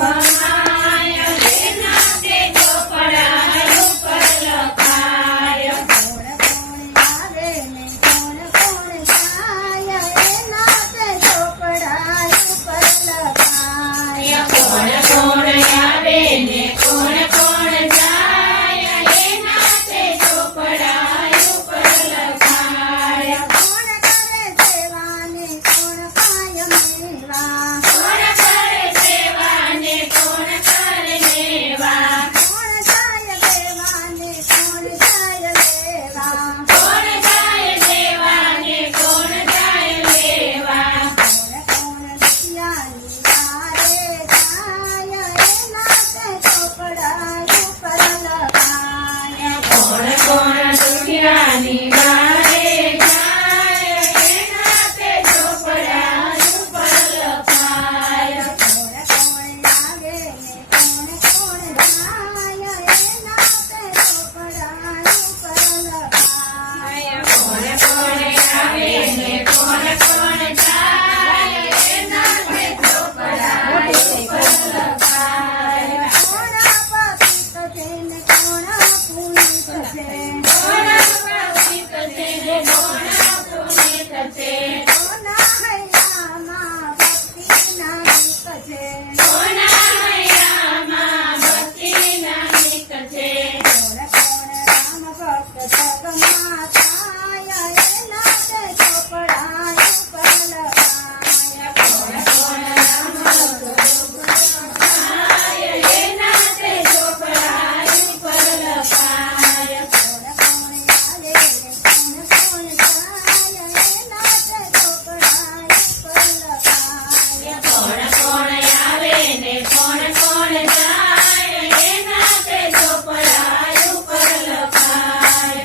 ભમાય એના તે ચોપડા ઉપર લખાય કોણ કોણ આવે ને કોણ કોણ જાય એના તે ચોપડા ઉપર લખાય કોણ કોણ આવે ને કોણ કોણ જાય એના તે ચોપડા ઉપર લખાય કોણ કરે સેવા ને કોણ પાય મેવા કોણ કરે સેવા ને કોણ કરે લેવા કોણ જાય દેવા ને કોણ જાય લેવા કોણ જાય દેવા ને કોણ જાય લેવા કોણ કોણ દુખિયાની વારે જાય એના તે ચોપડા ઉપર લખાય કોણ કોણ દુનિયાની વારે જાય એના તે ચોપડા ઉપર લખાય કોણ કોણ આવે ને કોણ કોણ જાય એના તે ચોપડા ઉપર લખાય કોણ કોણ આવે ને કોણ કોણ જાય એના તે ચોપડા ઉપર લખાય કોણ પતિત છે ને કોણ પુનિત છે કોણ પવિત છે ને કોણ પુનિત છે કોણ હૈયામાં ભક્તિના ગીત છે કોણ હૈયામાં ભક્તિના ગીત છે કોણ કોણ રામ ભક્ત જગમાં થાય એના તે ચોપડા ઉપર લખાય કોણ કોણ રામ લખાય એના તે ચોપડા ઉપર લખાય કોણ કોણ આવે ને કોણ કોણ જાય એના તે ચોપડા ઉપર લખાય કોણ કોણ આવે ને કોણ કોણ જાય એના તે ચોપડા ઉપર લખાય